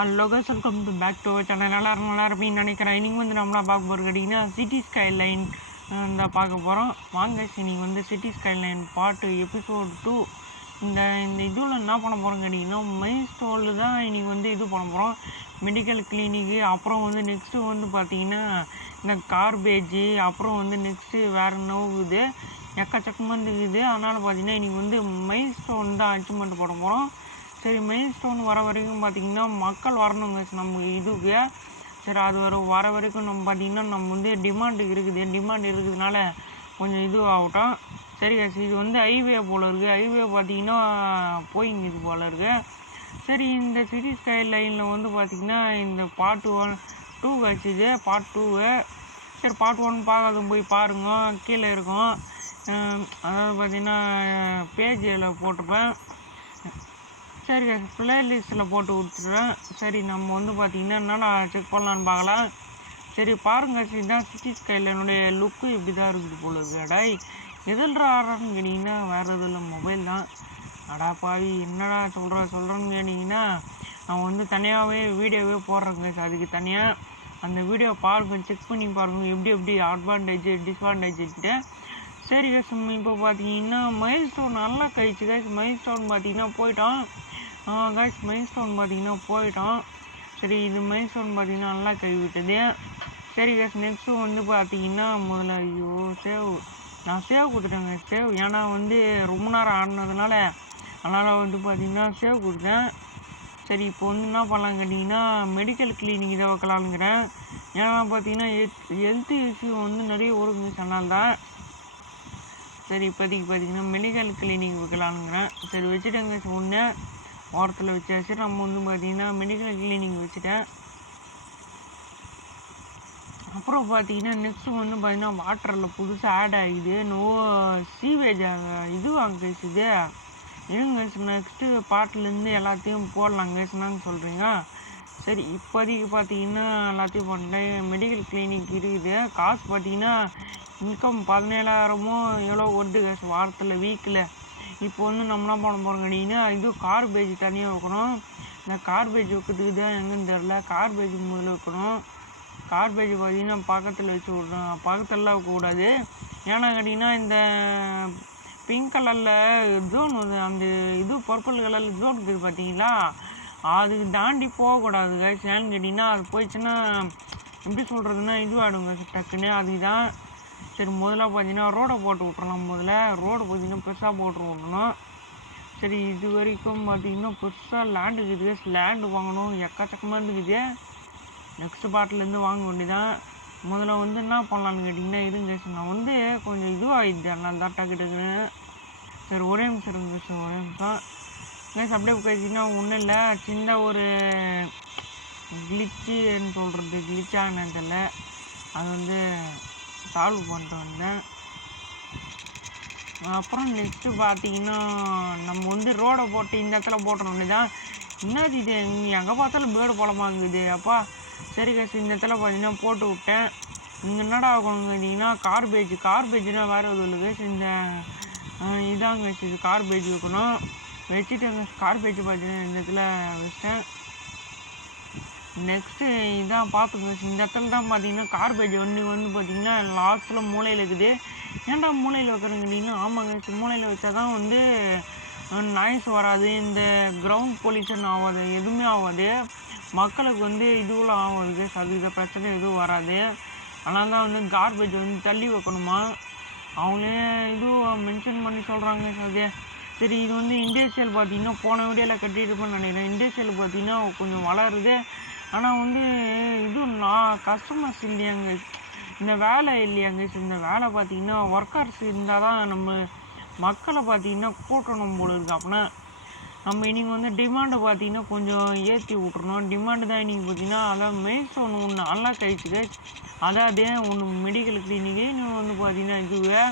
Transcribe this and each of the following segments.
Hello guys, welcome to back to channel. நல்லா இருப்பீங்கன்னு நினைக்கிறேன். இன்றைக்கி வந்து நம்மளா பார்க்க போகிறது கேட்டிங்கன்னா சிட்டி ஸ்கைலைன் தான் பார்க்க போகிறோம். வாங்க இன்றைக்கி வந்து சிட்டி ஸ்கைலைன் பார்ட் எபிசோட் 2 இந்த இதில் என்ன பண்ண போகிறோம் கேட்டிங்கன்னா மைல்ஸ்டோனில் தான் இன்றைக்கி வந்து இது பண்ண போகிறோம். மெடிக்கல் கிளினிக்கு, அப்புறம் வந்து நெக்ஸ்ட்டு வந்து பார்த்திங்கன்னா இந்த கார்பேஜு, அப்புறம் வந்து நெக்ஸ்ட்டு வேறு நோவுது எக்கச்சக்கமாக இருக்குது. அதனால் பார்த்திங்கன்னா இன்றைக்கி வந்து மைல்ஸ்டோன் தான் அச்சீவ்மெண்ட் பண்ண போகிறோம். சரி, மெயின் ஸ்டோன் வர வரைக்கும் பார்த்திங்கன்னா மக்கள் வரணுங்க நம்ம இதுக்கு. சரி, அது வர வரைக்கும் நம்ம பார்த்திங்கன்னா நம்ம வந்து டிமாண்ட் இருக்குதுனால கொஞ்சம் இது ஆகட்டும். சரி கேஸ், இது வந்து ஹைவே போல் இருக்குது. ஹைவே பார்த்திங்கன்னா போயிங்குது போல் இருக்குது. சரி, இந்த சிட்டி ஸ்கை லைனில் வந்து பார்த்திங்கன்னா இந்த பார்ட் 2 கிடச்சிது. பார்ட் 2 சரி, பார்ட் 1 பார்க்காத போய் பாருங்க, கீழே இருக்கும். அதாவது பார்த்திங்கன்னா பேஜில் போட்டிருப்பேன். சரி கேஸ், ப்ளேலிஸ்ட்டில் போட்டு விட்டுறேன். சரி, நம்ம வந்து பார்த்திங்கன்னா என்னென்ன செக் பண்ணலான்னு பார்க்கலாம். சரி பாருங்க, இதுதான் சிட்டி ஸ்கைலைனுடைய லுக்கு இப்படி தான் இருக்குது போல இருக்குது. அடாய், எதில் ஆடுறான்னு கேட்டிங்கன்னா வேறு எதுவும் இல்லை, மொபைல் தான். அடா பாவி, என்னடா சொல்கிறேன்னு கேட்டிங்கன்னா நான் வந்து தனியாகவே வீடியோவே போடுறேங்க. அதுக்கு தனியாக அந்த வீடியோ பாருங்கள், செக் பண்ணி பாருங்கள் எப்படி அட்வான்டேஜ் டிஸ்அட்வான்டேஜ்ட்டு. சரி கேஸ், இப்போ பார்த்தீங்கன்னா மைல் ஸ்டோன் நல்லா கழிச்சு கேஸ். மைல் ஸ்டோன் பார்த்தீங்கன்னா போயிட்டோம் கேஸ். மைல் ஸ்டோன் பார்த்தீங்கன்னா போயிட்டோம். சரி, இது மைல் ஸ்டோன் பார்த்தீங்கன்னா நல்லா கழுவிட்டது. சரி கேஸ், நெக்ஸ்ட்டு வந்து பார்த்தீங்கன்னா முதல்ல நான் சேவ் கொடுத்துட்டேங்க. சேவ் ஏன்னா வந்து ரொம்ப நேரம் ஆடினதுனால அதனால் வந்து பார்த்தீங்கன்னா சேவ் கொடுத்தேன். சரி, இப்போ வந்து என்ன பண்ணலாம் கேட்டிங்கன்னா மெடிக்கல் கிளினிக் இதை வைக்கலான்னுங்கிறேன். ஏன்னா பார்த்தீங்கன்னா ஹெல்த் இஷ்யூ வந்து நிறைய வருங்க சொன்னால் தான். சரி, இப்போதைக்கு பார்த்தீங்கன்னா மெடிக்கல் கிளினிக் வைக்கலான்னுங்கிறேன். சரி, வச்சுட்டேங்க. ஒன்று ஓரத்தில் வச்சாச்சு. நம்ம வந்து பார்த்திங்கன்னா மெடிக்கல் கிளினிக் வச்சுட்டேன். அப்புறம் பார்த்தீங்கன்னா நெக்ஸ்ட்டு வந்து பார்த்திங்கன்னா வாட்டரில் புதுசாக ஆட் ஆகிடுது. சீவேஜ் இது வாங்க இது இருங்க. நெக்ஸ்ட்டு பார்ட்லேருந்து எல்லாத்தையும் போடலாங்க என்னன்னு சொல்கிறீங்க. சரி, இப்போதைக்கு பார்த்தீங்கன்னா எல்லாத்தையும் பண்ணிட்டேன். மெடிக்கல் கிளினிக் இருக்குது. காசு பார்த்தீங்கன்னா இன்கம் 17,000மோ எவ்வளோ வருது கேஸ் வாரத்தில், வீக்கில். இப்போ வந்து நம்ம என்ன பண்ண போகிறோம் கேட்டிங்கன்னா இது கார்பேஜ் தனியாக வைக்கணும். இந்த கார்பேஜ் வைக்கிறதுக்கு தான் எங்கேன்னு தெரில. கார்பேஜ் முதல்ல வைக்கணும். கார்பேஜ் பார்த்திங்கன்னா பக்கத்தில் வச்சு விடணும், பக்கத்துலலாம் வைக்கக்கூடாது. ஏன்னா கேட்டிங்கன்னா இந்த பிங்க் கலரில் ஜோன் வந்து அந்த இது பர்பிள் கலரில் ஜோன் இருக்குது பார்த்தீங்களா, அதுக்கு தாண்டி போகக்கூடாது கைஸ். ஏன்னு கேட்டிங்கன்னா அது போயிடுச்சுன்னா எப்படி சொல்கிறதுன்னா இதுவாகிடுங்க டக்குன்னு. அதுக்கு தான் சரி முதல்ல பார்த்தீங்கன்னா ரோடை போட்டு விட்றலாம். முதல்ல ரோடு பார்த்திங்கன்னா பெருசாக போட்டு விட்றணும். சரி, இது வரைக்கும் பார்த்திங்கன்னா பெருசாக லேண்டு இருக்குது. லேண்டு வாங்கணும், எக்கச்சக்கமாக இருக்குது. நெக்ஸ்ட்டு பார்ட்லேருந்து வாங்க வேண்டியதான். முதல்ல வந்து என்ன பண்ணலான்னு கேட்டிங்கன்னா இருங்க, நான் வந்து கொஞ்சம் இதுவாகிடுது அதனால தான் டக்குன்னு. சரி, ஒரே நிமிஷம் இருங்க, ஒரே நிமிஷம் கைஸ். அப்படியே பேசிங்கன்னா ஒன்றும் இல்லை, சின்ன ஒரு கிளிச்சுன்னு சொல்கிறது, கிளிச்சான்னு தெரியல, அது வந்து சால்வ் பண்ணிட்டு வந்தேன். அப்புறம் நெக்ஸ்ட்டு பார்த்தீங்கன்னா நம்ம வந்து ரோடை போட்டு இந்த இடத்துல போட்டோன்னே தான் என்னது இது எங்கே பார்த்தாலும் பேர்டு பழமாங்குது அப்பா. சரி கேஸ், இந்த இடத்துல பார்த்தீங்கன்னா போட்டு விட்டேன். இங்கே என்னடா ஆகணும் கேட்டிங்கன்னா கார்பேஜ்னால் வேறு எதுவும் இல்லை கேஸ். இந்த இதாங்க கேஸ், இது கார்பேஜ் வைக்கணும். வச்சுட்டு கார்பேஜ் பார்த்தீங்கன்னா இந்த இடத்துல வச்சிட்டேன். நெக்ஸ்ட்டு இதான் பார்த்துங்க, இந்த இடத்துல தான் பார்த்தீங்கன்னா கார்பேஜ் வந்து பார்த்திங்கன்னா லாஸ்ட்டில் மூலையில் இருக்குது. ஏன்டா மூலையில் வைக்கிறேங்கிட்டிங்கன்னா ஆமாங்க, மூலையில் வச்சா தான் வந்து நாய்ஸ் வராது, இந்த கிரவுண்ட் பொல்யூஷன் ஆகாது, எதுவுமே ஆகாது, மக்களுக்கு வந்து இதுவெல்லாம் ஆகாது. அது இதை பிரச்சனை எதுவும் வராது. அதனால தான் வந்து கார்பேஜ் வந்து தள்ளி வைக்கணுமா, அவங்களே இதுவும் மென்ஷன் பண்ணி சொல்கிறாங்க. அது சரி, இது வந்து இண்டஸ்ட்ரியல் பார்த்திங்கன்னா போன வீடியோவில் கட்டிட்டுருப்பேன்னு நினைக்கிறேன். இண்டஸ்ட்ரியல் பார்த்திங்கன்னா கொஞ்சம் வளருது. ஆனால் வந்து இது நான் கஸ்டமர்ஸ் இல்லையாங்க, இந்த வேலை இல்லையாங்க. இந்த வேலை பார்த்திங்கன்னா ஒர்க்கர்ஸ் இருந்தால் தான் நம்ம மக்களை பார்த்திங்கன்னா கூட்டணும் போல இருக்குது. அப்படின்னா நம்ம இன்றைக்கி வந்து டிமாண்டை பார்த்திங்கன்னா கொஞ்சம் ஏற்றி விட்றணும். டிமாண்டு தான் இன்றைக்கி பார்த்திங்கன்னா அதான் மெயின்ஸ் ஒன்று நல்லா கழிச்சுது. அதாவது ஒன்று மெடிக்கல் கிளினிக்கு, இன்னும் வந்து பார்த்திங்கன்னா இதுவே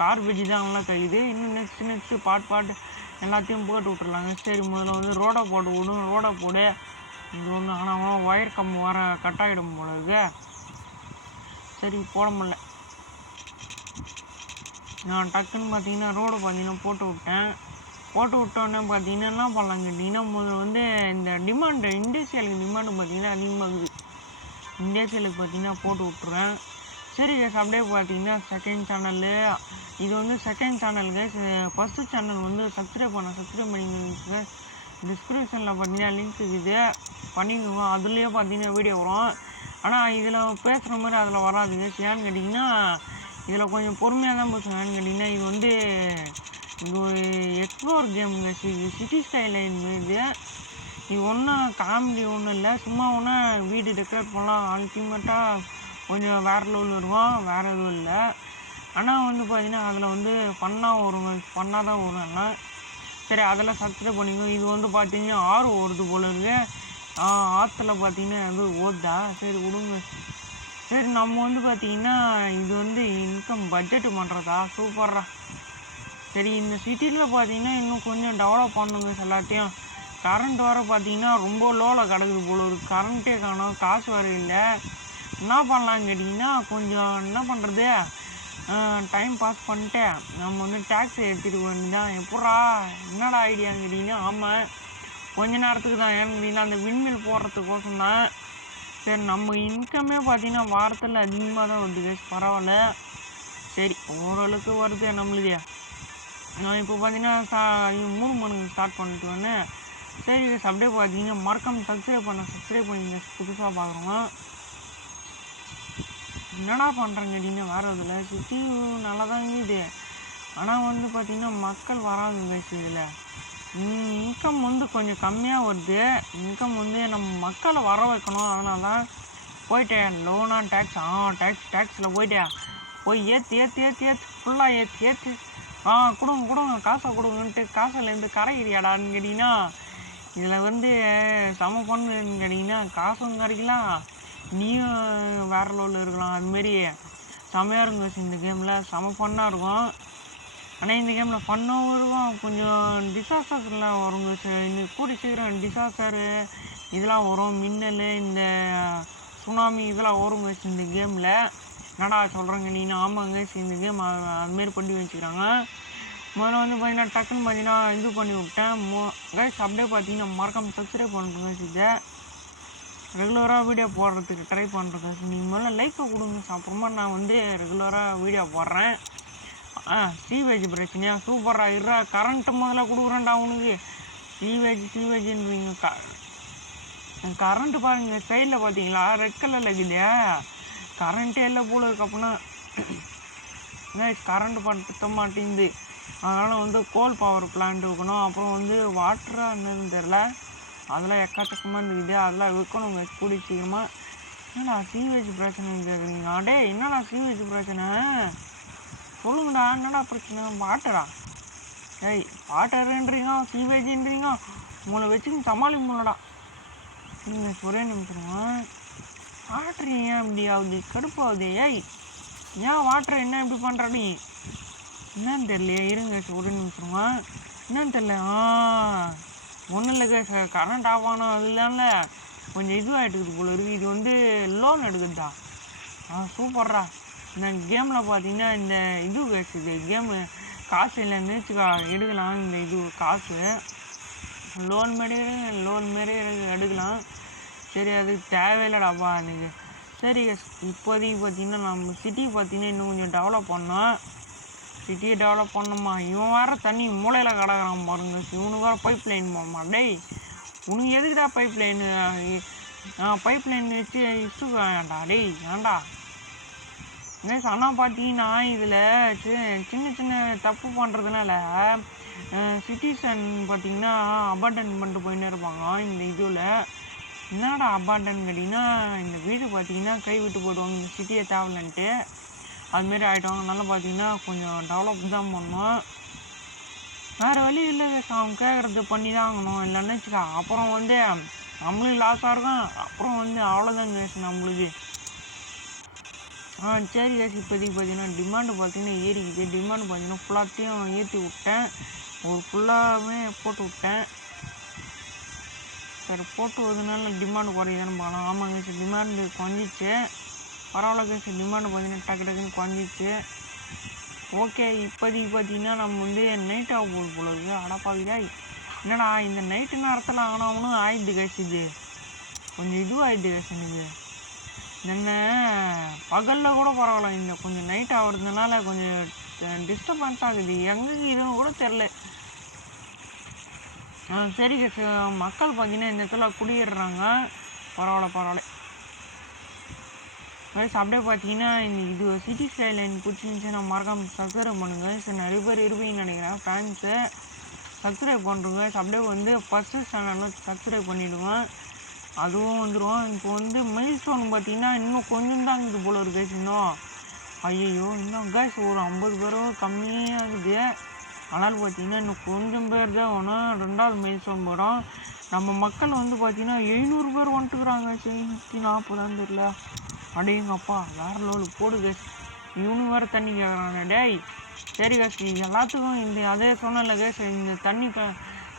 கார்பேஜ் தான் நல்லா கழியுது. இன்னும் நெக்ஸ்ட்டு பார்ட் எல்லாத்தையும் போட்டு விட்ருலாங்க. சரி, முதல்ல வந்து ரோடை போட்டு விடும். ரோடை போடு இது ஒன்று. ஆனால் ஒயர் கம் வர கட்டாயிடும் போல இருக்கு. சரி, போட முடியல. நான் டக்குன்னு பார்த்தீங்கன்னா ரோடு பார்த்தீங்கன்னா போட்டு விட்டேன். போட்டு விட்டோன்னே பார்த்தீங்கன்னா என்ன பண்ணலான்னு கேட்டிங்கன்னா, முதல்ல வந்து இந்த டிமாண்டு இண்டஸ்ட்ரியலுக்கு டிமாண்டு பார்த்தீங்கன்னா அதிகமாகுது. இண்டஸ்ட்ரியலுக்கு பார்த்தீங்கன்னா போட்டு விட்ருவேன். சரி கேஸ் அப்படியே பார்த்தீங்கன்னா செகண்ட் சேனலு இது வந்து second channel case. First channel வந்து சப்ஸ்கிரைப் பண்ணிக்கோங்க. டிஸ்கிரிப்ஷனில் பார்த்தீங்கன்னா லிங்க் இருக்குது, பண்ணிக்கோங்க. அதுலேயே பார்த்தீங்கன்னா வீடியோ வரும். ஆனால் இதில் பேசுகிற மாதிரி அதில் வராது கேஸ். ஏன்னு கேட்டிங்கன்னா இதில் கொஞ்சம் பொறுமையாக தான் பேசுவேன். ஏன்னு கேட்டிங்கன்னா இது வந்து இது ஒரு எக்ஸ்ப்ளோர் கேமுங்க. சிட்டி ஸ்கைலைன் இது ஒன்றும் காமெடி ஒன்றும் இல்லை, சும்மா ஒன்றா வீடு டெக்கரேட் பண்ணலாம். அல்டிமேட்டாக கொஞ்சம் வேறு லெவலில் இருக்கும், வேறு எதுவும் இல்லை. ஆனால் வந்து பார்த்தீங்கன்னா அதில் வந்து ஃபன்னாக தான் வரும் எல்லாம். சரி அதெல்லாம் சப்ஸ்கிரைப் பண்ணிக்கோ. இது வந்து பார்த்தீங்கன்னா ஆறு ஓடுது போல இருக்கு. ஆற்றுல பார்த்தீங்கன்னா வந்து ஓடுதா, சரி விடுங்க. சரி நம்ம வந்து பார்த்தீங்கன்னா இது வந்து இன்கம் பட்ஜெட்டு பண்ணுறதா, சூப்பர்ரா. சரி இந்த சிட்டியில் பார்த்தீங்கன்னா இன்னும் கொஞ்சம் டெவலப் பண்ணுங்க எல்லாத்தையும். கரண்ட் வர பார்த்தீங்கன்னா ரொம்ப லோவில் கிடக்குது போல இருக்குது, கரண்ட்டே காணும், காசு வர இல்லை. என்ன பண்ணலான்னு கேட்டிங்கன்னா கொஞ்சம் என்ன பண்ணுறது, டைம் பாஸ் பண்ணிட்டு நம்ம வந்து டேக்ஸி எடுத்துகிட்டு வேண்டியதான். எப்பட்றா என்னடா ஐடியான்னு கேட்டிங்கன்னா, ஆமாம் கொஞ்ச நேரத்துக்கு தான். ஏன்னு கேட்டிங்கன்னா அந்த விண்மில் போடுறதுக்கோசம் தான். சரி நம்ம இன்கமே பார்த்தீங்கன்னா வாரத்தில் அதிகமாக தான் வருது கேஸ், பரவாயில்ல. சரி ஓரளவுக்கு வருது நம்மளுக்கு. நான் இப்போ பார்த்தீங்கன்னா 3 மணிக்கு ஸ்டார்ட் பண்ணிட்டு வந்தேன். சரி கேஸ் அப்படியே பார்த்தீங்கன்னா மறக்காம சப்ஸ்கிரைப் பண்ணிங்க. புதுசாக பார்க்குறோங்க. என்னடா பண்ணுறேங்க கேட்டிங்கன்னா வேறு இதில் சிட்டி நல்லா தான் இருக்குது. ஆனால் வந்து பார்த்திங்கன்னா மக்கள் வராதுங்க இதில். இன்கம் வந்து கொஞ்சம் கம்மியாக வருது. இன்கம் வந்து நம்ம மக்களை வர வைக்கணும். அதனால தான் போயிட்டேன் லோனா டேக்ஸில் போயிட்டேன். போய் ஏற்று ஃபுல்லாக ஏற்று கொடுங்க காசை கொடுங்கன்ட்டு காசுலேருந்து கரையிறியாடான்னு கேட்டிங்கன்னா இதில் வந்து சம பண்ணுன்னு கேட்டிங்கன்னா காசும் கிடைக்கலாம், நீயும் வேறு லெவலில் இருக்கலாம். அதுமாரி செமையாக இருக்கும் இந்த கேமில், செம ஃபன்னாக இருக்கும். ஆனால் இந்த கேமில் ஃபன்னாகவும் இருக்கும், கொஞ்சம் டிசாஸ்டர்ஸ்லாம் வருங்க. இன்னும் கூடி சீக்கிரம் டிசாஸ்டரு இதெல்லாம் வரும், மின்னல் இந்த சுனாமி இதெல்லாம் வருங்க இந்த கேமில். என்னடா சொல்கிறேங்க நீ? ஆமாங்க இந்த கேம் அதுமாரி பண்ணி வச்சுக்கிறாங்க. முதல்ல வந்து பார்த்தீங்கன்னா டக்குன்னு பார்த்தீங்கன்னா இது பண்ணி விட்டேன். கைஸ் அப்படியே பார்த்தீங்கன்னா மறக்காம சப்ஸ்கிரைப் பண்ணுறேங்க. இதை ரெகுலராக வீடியோ போடுறதுக்கு ட்ரை பண்ணுறேங்க. நீங்கள் முதல்ல லைக்கை கொடுங்க, அப்புறமா நான் வந்து ரெகுலராக வீடியோ போடுறேன். சீவேஜ் பிரச்சனையா, சூப்பராக இருறா. கரண்ட்டு முதல்ல கொடுக்குறேன்டா உனக்கு. சீவேஜ்ன்றீங்க. கரண்ட்டு பாருங்க சைடில் பார்த்தீங்களா ரெட் கலரில் இருக்குது, கரண்ட்டே இல்லை போல இருக்கு. அப்படின்னா கரண்ட் படுத்த மாட்டேங்குது. அதனால் வந்து கோல் பவர் பிளான்ட் வைக்கணும். அப்புறம் வந்து வாட்டரா என்னதுன்னு தெரில, அதெல்லாம் எக்கச்சக்கமாக இருக்குது, அதெல்லாம் வைக்கணுங்க கூடி சீக்கிரமாக. என்னடா சீவேஜ் பிரச்சனைன்னு கேட்குறீங்க? அடே என்னடா சீவேஜ் பிரச்சனை சொல்லுங்கடா, என்னடா பிரச்சனை? வாட்டரா? வாட்டருன்றீங்க சீவேஜ்ன்றீங்க, உங்களை வச்சுன்னு சமாளிக்க முடியலடா. நீங்கள் ஒரே நிமிஷம். வாட்டர் ஏன் இப்படி ஆகுது, கடுப்பாகுது. ஏன் வாட்டர் என்ன இப்படி பண்ணுற நீ? என்னன்னு தெரியலையே, இருங்க ஒரு நிமிஷம். என்னன்னு தெரியல. ஒன்றும் இல்லை கரண்ட் ஆஃப் ஆனோம், அது இல்லைல்ல கொஞ்சம் இதுவாகிட்டுக்குது போல இருக்குது. இது வந்து லோன் எடுக்குதா? சூப்பர்ரா. இந்த கேமில் பார்த்தீங்கன்னா இந்த இது இது கேமு காசு இல்லைன்னு எடுக்கலாம். இந்த இது காசு லோன் மாரி எடுக்கலாம். சரி அதுக்கு தேவையில்லடாப்பா எனக்கு. சரி இப்போதைக்கு பார்த்தீங்கன்னா நம்ம சிட்டி பார்த்தீங்கன்னா இன்னும் கொஞ்சம் டெவலப் பண்ணோம். சிட்டியை டெவலப் பண்ணோமா, இவன் வேறு தண்ணி மூளையில் கிடக்குறான் பாருங்க. இவனுக்கு வேறு பைப் லைன் போகணுமா? டேய் உனக்கு எதுக்குடா பைப் லைன் வச்சு இஷ்டு வேண்டாம். டேய் ஏன்டா ஆனால் பார்த்தீங்கன்னா இதில் சின்ன தப்பு பண்ணுறதுனால சிட்டிசன் பார்த்தீங்கன்னா அபார்டன் பண்ணிட்டு போயின்னே இருப்பாங்க. இந்த இதில் என்னடா அபார்டன் கேட்டிங்கன்னா இந்த வீடு பார்த்தீங்கன்னா கை விட்டு போயிடுவாங்க, இந்த சிட்டியை தேவையில்லைன்ட்டு அதுமாரி ஆகிட்டோம். அதனால பார்த்தீங்கன்னா கொஞ்சம் டெவலப் தான் பண்ணணும், வேறு வழி இல்லை. அவங்க கேட்குறது பண்ணி தான் ஆகணும், இல்லைன்னு வச்சுக்கா அப்புறம் வந்து நம்மளும் லாஸாக இருக்கும். அப்புறம் வந்து அவ்வளோதான் கேஸ் நம்மளுக்கு. சரி கேஸ் இப்போதைக்கு பார்த்தீங்கன்னா டிமாண்டு பார்த்தீங்கன்னா ஏறிக்குது. டிமாண்டு பார்த்தீங்கன்னா ஃபுல்லாத்தையும் ஏற்றி விட்டேன், ஒரு ஃபுல்லாகவே போட்டு விட்டேன். சரி போட்டு வருதுனால டிமாண்டு குறையுதான்னு பார்க்கலாம். ஆமாங்க சார் டிமாண்டு குறைஞ்சிச்சு, பரவாயில்ல சார். டிமாண்டு பார்த்தீங்கன்னா டக்குன்னு குறைஞ்சிச்சு. ஓகே இப்போதைக்கு பார்த்தீங்கன்னா நம்ம வந்து நைட் ஆக போகுது போல இருக்குது. அடப்பாவிடா என்னடா இந்த நைட்டு நேரத்தில் ஆனாவனும் ஆயிடுது கேஸ். இது கொஞ்சம் இதுவாகிடுது கேஸ் எனக்கு. என்ன பகலில் கூட பரவாயில்ல, இந்த கொஞ்சம் நைட் ஆகிறதுனால கொஞ்சம் டிஸ்டர்பன்ஸ் ஆகுது. எங்கே இதுன்னு கூட தெரில. சரி கேஸ், மக்கள் பார்த்தீங்கன்னா இந்த இடத்துல குடியேறுறாங்க. பரவாயில்ல கைஸ். அப்படியே பார்த்தீங்கன்னா இது சிட்டி ஸ்கைலைன் பிடிச்சிருந்துச்சு. நான் மறக்காம சப்ஸ்கிரைப் பண்ணுங்கள். சரி நிறைய பேர் இருப்பீங்கன்னு நினைக்கிறேன் ஃபேன்ஸு. சப்ஸ்கிரைப் பண்ணுறோங்க. அப்படியே வந்து ஃபஸ்ட்டு சேனலில் சப்ஸ்கிரைப் பண்ணிவிடுவேன், அதுவும் வந்துடும். இப்போ வந்து மைல் ஸ்டோன் பார்த்தீங்கன்னா இன்னும் கொஞ்சம் தான் இருக்குது போல இருக்கு கைஸ். இன்னும் ஐயோ இன்னும் கைஸ் ஒரு 50 பேரோ கம்மியாக இருக்குது. ஆனால் பார்த்தீங்கன்னா இன்னும் கொஞ்சம் பேர் தான் வேணும் 2வது மைல் ஸ்டோன் போடும். நம்ம மக்கள் வந்து பார்த்தீங்கன்னா 700 பேர் வந்துட்டுக்கிறாங்க. 140 தெரியல. அடேங்கப்பா வேறு லெவல் போடு கேஸ். இவனு வேறு தண்ணி கேட்குறானே டேய். சரி கேஸ், எல்லாத்துக்கும் இந்த அதே சொன்னல கேஸ், இந்த தண்ணி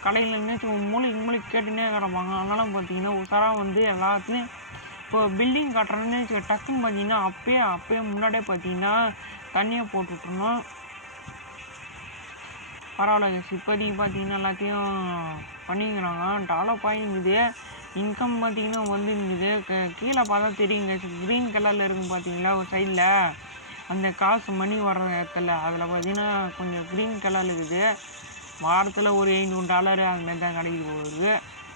கடையில் எங்கேயாச்சும் மூளைக்கு கேட்டுனே கிடப்பாங்க. அதனால பார்த்தீங்கன்னா உசாராக வந்து எல்லாத்துலேயும் இப்போ பில்டிங் கட்டுறேன்னு டக்குன்னு பார்த்தீங்கன்னா அப்பயே முன்னாடியே பார்த்தீங்கன்னா தண்ணியை போட்டுவிட்ருணும். பரவாயில்ல கேஸ். இப்போதைக்கு பார்த்தீங்கன்னா எல்லாத்தையும் பண்ணிக்கிறாங்க. டெவலப் ஆகிங்குது. இன்கம் பார்த்தீங்கன்னா வந்துருக்குது. கீழே பார்த்தா தெரியுங்க, க்ரீன் கலரில் இருக்கும் பார்த்தீங்களா ஒரு சைடில் அந்த காசு மணி வர்ற இடத்துல. அதில் பார்த்தீங்கன்னா கொஞ்சம் க்ரீன் கலர் இருக்குது. வாரத்தில் ஒரு $500 அதுமாரி தான் கிடைக்குது போகுது.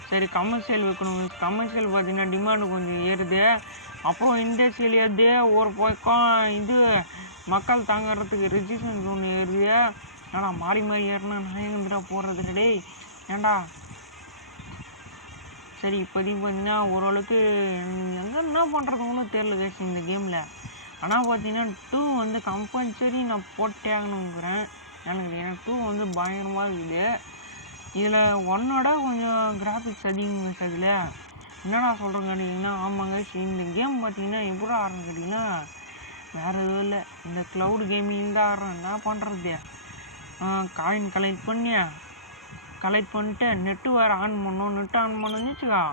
சரி கமர்ஷியல் வைக்கணும். கமர்ஷியல் பார்த்தீங்கன்னா டிமாண்டு கொஞ்சம் ஏறுது. அப்புறம் இண்டஸ்ட்ரியல் ஏறுது. ஒரு பக்கம் இது மக்கள் தாங்கிறதுக்கு ரெஜிஸ்ட்ரேஷன் ஒன்று ஏறுது. ஆனால் மாறி ஏறினா நான் எங்கேடா போடுறது கிடையாது ஏன்டா. சரி இப்போதைக்கு பார்த்தீங்கன்னா ஓரளவுக்கு எங்கே என்ன பண்ணுறதுன்னு தெரியல கேஸ் இந்த கேமில். ஆனால் பார்த்தீங்கன்னா 2 வந்து கம்பல்சரி நான் போட்டே ஆகணுங்கிறேன். எனக்கு 2 வந்து பயங்கரமாக இருக்குது. இதில் 1ஓட கொஞ்சம் கிராஃபிக்ஸ் அதிகங்க சார். இதில் என்னடா சொல்கிறேன்னு கேட்டிங்கன்னா ஆமாங்க. இந்த கேம் பார்த்தீங்கன்னா எப்படி ஆடுறேன்னு கேட்டிங்கன்னா வேறு எதுவும் இல்லை, இந்த க்ளவுட் கேமிங் தான் ஆடுறேன். என்ன பண்ணுறது, காயின் கலெக்ட் பண்ணிட்டு நெட்டு வேறு ஆன் பண்ணணும். நெட்டு ஆன் பண்ணணும்னு வச்சுக்கா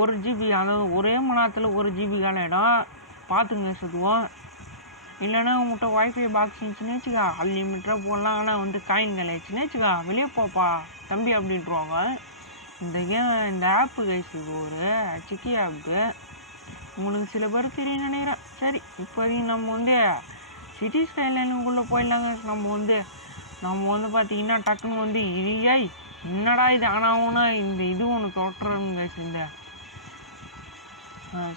1 GB, அதாவது ஒரே மணி நேரத்தில் 1 GB காலிடும். பார்த்துங்க சுற்றுவோம். இல்லைன்னா உங்கள்கிட்ட ஒய்ஃபை பாக்ஸ் இருந்துச்சுன்னு வச்சுக்கா அன்லிமிட்டடாக போடலாம். ஆனால் வந்து காயின் கலாயிடுச்சுன்னு வச்சுக்கா வெளியே போப்பா தம்பி அப்படின்ட்டுருவாங்க. இந்த ஆப்பு கைஸ், இது ஒரு சிக்கி ஆப்பு. உங்களுக்கு சில பேர் தெரியும் நினைக்கிறேன். சரி இப்போதைக்கு நம்ம வந்து சிட்டி ஸ்கைலைனுக்குள்ளே போயிடலாங்க. நம்ம வந்து பார்த்தீங்கன்னா டக்குன்னு வந்து இது என்னடா இது ஆனாவுன்னா இந்த இது ஒன்று தொட்டுறோங்க இந்த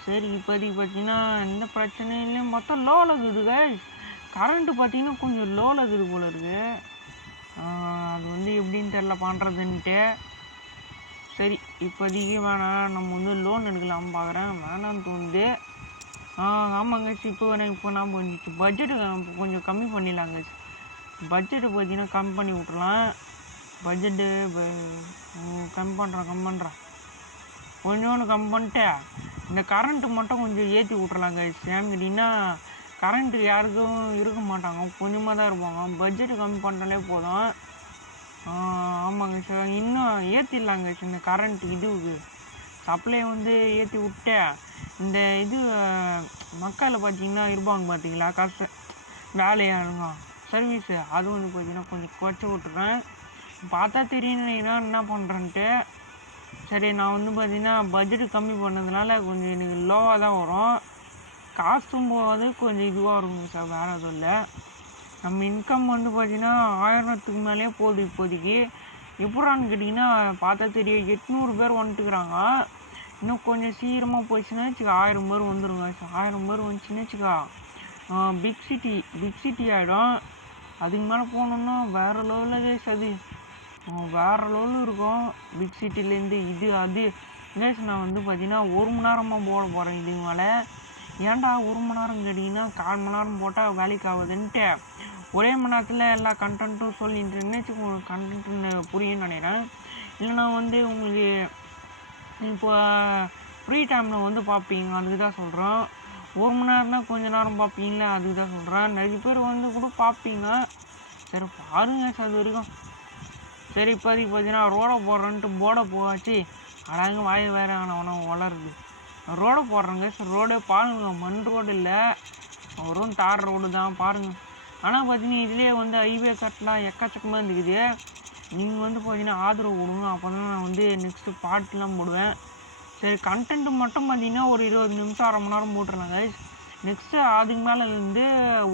சரி இப்போதைக்கு பார்த்தீங்கன்னா எந்த பிரச்சனையும் இல்லை. மொத்தம் லோவில் இருக்குது கைஸ். கரண்ட்டு பார்த்தீங்கன்னா கொஞ்சம் லோவில் இருக்குது போல இருக்குது. அது வந்து எப்படின்னு தெரில பண்ணுறதுன்ட்டு. சரி இப்போதைக்கு வேணாம், நம்ம வந்து லோன் எடுக்கலாம்னு பார்க்குறேன். வேணான்னு தோணுது. ஆமாங்க. இப்போ நான் வந்துச்சு பட்ஜெட்டு கொஞ்சம் கம்மி பண்ணிடலாங்க. பட்ஜெட்டு பார்த்தீங்கன்னா கம்மி பண்ணி விட்றலாம். பட்ஜெட்டு கம்மி பண்ணுறேன் கொஞ்சோண்டு கம்மி பண்ணிட்டு இந்த கரண்ட்டு மட்டும் கொஞ்சம் ஏற்றி விட்றலாங்க. ஏன்னு கேட்டிங்கன்னா கரண்ட்டு யாருக்கும் இருக்க மாட்டாங்க, கொஞ்சமாக தான் இருப்பாங்க. பட்ஜெட்டு கம்மி பண்ணுறாலே போதும். ஆமாங்க சார், இன்னும் ஏற்றிடலாங்க. இந்த கரண்ட் இதுவுக்கு சப்ளை வந்து ஏற்றி விட்டு இந்த இது மக்கள் பார்த்தீங்கன்னா இருப்பாங்க பார்த்தீங்களா வேலையாளுங்க சர்வீஸு, அது வந்து பார்த்தீங்கன்னா கொஞ்சம் குறைச்சி விட்டுறேன். பார்த்தா தெரியும் நினைக்கிறேன் என்ன பண்ணுறேன்ட்டு. சரி நான் வந்து பார்த்தீங்கன்னா பட்ஜெட்டு கம்மி பண்ணதுனால கொஞ்சம் எனக்கு லோவாக தான் வரும். காசும் போகாது, கொஞ்சம் இதுவாக இருக்கும் சார், வேறு எதுவும் இல்லை. நம்ம இன்கம் வந்து பார்த்தீங்கன்னா 1000க்கு மேலேயே போகுது இப்போதைக்கு. எப்படான்னு கேட்டிங்கன்னா பார்த்தா தெரியும் 800 பேர் வந்துட்டுக்கிறாங்க. இன்னும் கொஞ்சம் சீக்கிரமாக போயிடுச்சுன்னா வச்சுக்கா 1000 பேர் வந்துடுங்க. 1000 பேர் வந்துச்சுன்னு வச்சுக்கா பிக் சிட்டி ஆகிடும். அதுக்கு மேலே போனோம்னா வேறு லெவலில் கேஸ், அது வேறு லெவலில் இருக்கும். பிக் சிட்டிலேருந்து இது அது கேஸ். நான் வந்து பார்த்தீங்கன்னா 1 மணி நேரமாக போட போகிறேன் இதுக்கு மேலே. ஏன்டா 1 மணி நேரம் கேட்டிங்கன்னா 1/4 மணி நேரம் போட்டால் வேலைக்கு ஆகுதுன்ட்டு ஒரே மணி நேரத்தில் எல்லா கண்டென்ட்டும் சொல்லிட்டு இருந்துச்சு. உங்களுக்கு கண்டென்ட்னு புரியுன்னு நினைக்கிறேன். இல்லைனா வந்து உங்களுக்கு இப்போ ஃப்ரீ டைமில் வந்து பார்ப்பீங்க, அதுக்கு தான் சொல்கிறேன். 1 மணி நேரம்னா கொஞ்சம் நேரம் பார்ப்பீங்களா, அதுக்கு தான் சொல்கிறேன். நிறைய பேர் வந்து கூட பார்ப்பீங்க. சரி பாருங்க சார் அது வரைக்கும். சரி இப்போதைக்கு பார்த்தீங்கன்னா ரோடை போடுறேன்ட்டு போர்டை போச்சு. அடாங்க வாய் வேறு ஆனால் வளருது. ரோடை போடுறேங்க சார். ரோடே பாருங்க, மண் ரோடு இல்லை, வரும் தார் ரோடு தான் பாருங்கள். ஆனால் பார்த்தீங்கன்னா இதுலேயே வந்து ஹைவே கட்லாம் எக்கச்சக்கமாக இருந்துக்குது. நீங்கள் வந்து பார்த்தீங்கன்னா ஆதரவு கொடுங்க, அப்போ தான் நான் வந்து நெக்ஸ்ட்டு பார்ட்லாம் போடுவேன். சரி கண்டென்ட் மட்டும் பார்த்தீங்கன்னா ஒரு 20 நிமிஷம் அரை மணி நேரம் போட்டுடலாம் கைஸ். நெக்ஸ்ட்டு அதுக்கு மேலே வந்து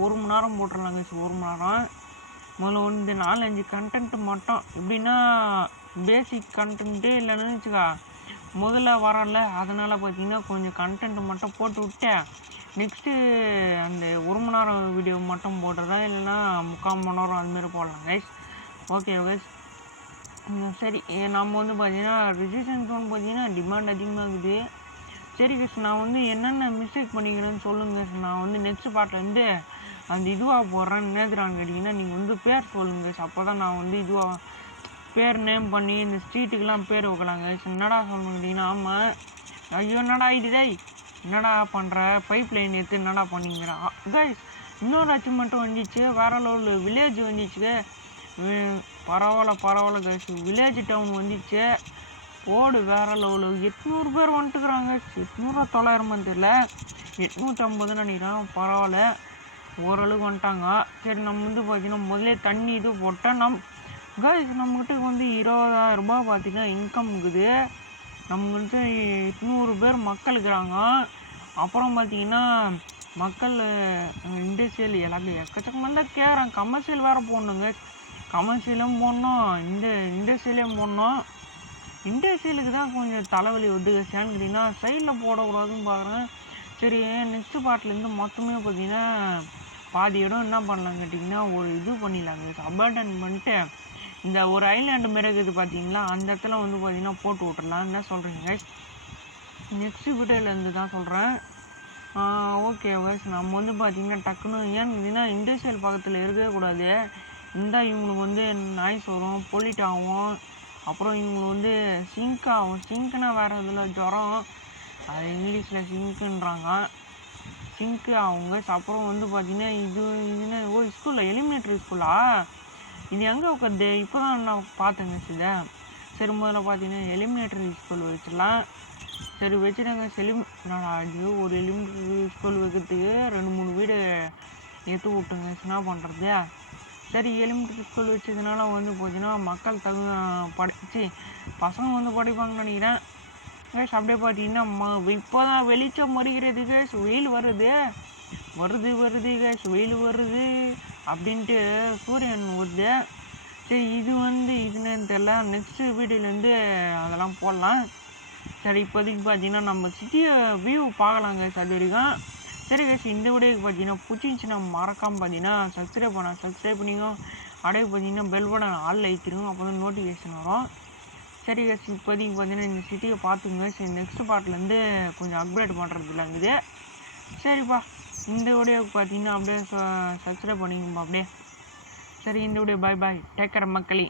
1 மணி நேரம் போட்டுடலாம் கைஸ். 1 மணி நேரம் முதல்ல வந்து 4-5 கண்டென்ட் மட்டும் எப்படின்னா பேசிக் கண்டென்ட்டு இல்லைன்னு வச்சுக்கா முதல்ல வரல, அதனால் பார்த்தீங்கன்னா கொஞ்சம் கண்டென்ட் மட்டும் போட்டு விட்டேன். நெக்ஸ்ட்டு அந்த 1 மணி நேரம் வீடியோ மட்டும் போட்டுறேன், இல்லைன்னா 3/4 மணி நேரம் அதுமாரி போடலாம் கைஸ். Okay guys. சரி நம்ம வந்து பார்த்தீங்கன்னா ரெசிஸ்டன்ஸ் ஒன்று பார்த்தீங்கன்னா டிமாண்ட் அதிகமாகுது. சரி கைஸ், நான் வந்து என்னென்ன மிஸ்டேக் பண்ணிக்கிறேன்னு சொல்லுங்க கைஸ். நான் வந்து நெக்ஸ்ட் பார்ட்லேருந்து அந்த இதுவாக போடுறேன். என்னதுறான்னு கேட்டிங்கன்னா நீங்கள் வந்து பேர் சொல்லுங்க கைஸ். அப்போ தான் நான் வந்து இதுவாக பேர் நேம் பண்ணி இந்த ஸ்ட்ரீட்டுக்கெலாம் பேர் வைக்கலாங்க கைஸ். என்னடா சொல்லணும் கேட்டிங்கன்னா ஆமாம். ஐயோ என்னடா இதுடா, என்னடா பண்ணுற பைப் லைன் எடுத்து என்னடா பண்ணிங்கிறா கைஸ். இன்னொரு அச்சீவ்மெண்ட்டும் வந்துச்சு, வேறு லெவலில் வில்லேஜ் வந்துச்சு. பரவாயில்ல கைஸ், வில்லேஜ் டவுன் வந்துச்சு. ஓடு வேறு லெவலு 800 பேர் வந்துட்டுக்குறாங்க. 800 900 தெரியல, 850 நினைக்கிறேன். பரவாயில்ல, ஓரளவுக்கு வந்துட்டாங்க. சரி நம்ம வந்து பார்த்தீங்கன்னா முதலே தண்ணி இது போட்டால் கைஸ் நம்மக்கிட்ட வந்து 20,000 ரூபாய் பார்த்தீங்கன்னா இன்கம் இருக்குது. நம்மக்கிட்ட 800 பேர் மக்கள் இருக்கிறாங்க. அப்புறம் பார்த்தீங்கன்னா மக்கள் இண்டஸ்ட்ரியல் எல்லாத்தையும் எக்கச்சக்கமாக தான் கேட்குறாங்க. கமர்ஷியல் வேறு போடணுங்க, கமர்ஷியலும் போடணும், இந்த இண்டஸ்ட்ரியலையும் போடணும். இண்டஸ்ட்ரியலுக்கு தான் கொஞ்சம் தலைவலி வருது கேட்டிங்கன்னா சைடில் போடக்கூடாதுன்னு பார்க்குறேன். சரி நெக்ஸ்ட்டு பார்ட்லேருந்து மொத்தமே பார்த்தீங்கன்னா பாதி இடம் என்ன பண்ணலாம் கேட்டிங்கன்னா ஒரு இது பண்ணிடலாங்க, அபேண்டன் பண்ணிட்டு இந்த ஒரு ஐலாண்டு மாரி இருக்குது பார்த்தீங்களா, அந்த இடத்துல வந்து பார்த்தீங்கன்னா போட்டு விட்டுறலாம். என்ன சொல்கிறீங்க கைஸ்? நெக்ஸ்ட்டு வீடியோலேருந்து தான் சொல்கிறேன். ஓகே கைஸ், நம்ம வந்து பார்த்தீங்கன்னா டக்குன்னு ஏன்னு கேட்டிங்கன்னா இண்டஸ்ட்ரியல் பக்கத்தில் இருக்கவே கூடாது. இருந்தால் இவங்களுக்கு வந்து நாய்ஸ் வரும், பொல்யூட் ஆகும். அப்புறம் இவங்களுக்கு வந்து சிங்க் ஆகும். சிங்க்குனா வேறு இதில் ஜுரம், அது இங்கிலீஷில் சிங்க்குன்றாங்க. சிங்க்கு ஆகுங்க. அப்புறம் வந்து பார்த்தீங்கன்னா இதுன்னு ஸ்கூலில் எலிமினேட்டரி ஸ்கூலா இது எங்கே உட்காந்து இப்போ தான் நான் பார்த்தேங்க இதை. சரி முதல்ல பார்த்தீங்கன்னா எலிமினேட்டரி ஸ்கூல் வச்சிடலாம். சரி வச்சுட்டாங்க. ஐயோ ஒரு எலிமினேட்டரி ஸ்கூல் வைக்கிறதுக்கு 2-3 வீடு எடுத்து விட்டுங்க, என்ன பண்ணுறது. சரி எலிமெண்ட்ரி ஸ்கூல் வச்சதுனால வந்து பார்த்தீங்கன்னா மக்கள் படித்து பசங்க வந்து படிப்பாங்கன்னு நினைக்கிறேன் கேஸ். அப்படியே பார்த்தீங்கன்னா இப்போ தான் வெளிச்சம் வருகிறது கேஸ், வெயில் வருது கேஸ், வெயில் வருது அப்படின்ட்டு சூரியன் வருது. சரி இது வந்து இதுன்னு தெரியல, நெக்ஸ்ட்டு வீடியோலேருந்து அதெல்லாம் போடலாம். சரி இப்போதைக்கு பார்த்தீங்கன்னா நம்ம சிட்டியை வியூ பார்க்கலாம் கேஸ் அது வரைக்கும். சரி கேஸ், இந்த வீடியோக்கு பார்த்தீங்கன்னா பிடிச்சிருந்துச்சின்னா மறக்காமல் பார்த்தீங்கன்னா சப்ஸ்கிரைப் பண்ணிக்கோ. அப்படியே பார்த்தீங்கன்னா பெல் பட்டன் ஆல் ஐத்திருங்க, அப்போ தான் நோட்டிஃபிகேஷன் வரும். சரி கேஸ், இப்போதைக்கு பார்த்தீங்கன்னா இந்த சிட்டியை பார்த்துங்க. சரி நெக்ஸ்ட் பார்ட்லேருந்து கொஞ்சம் அப்கிரேட் பண்ணுறதுல இருக்குது. சரிப்பா, இந்த வீடியோவுக்கு பார்த்தீங்கன்னா அப்படியே சப்ஸ்கிரைப் பண்ணிக்கோப்பா அப்படியே. சரி இந்த வீடியோ பாய் டேக் கேர் மக்களே.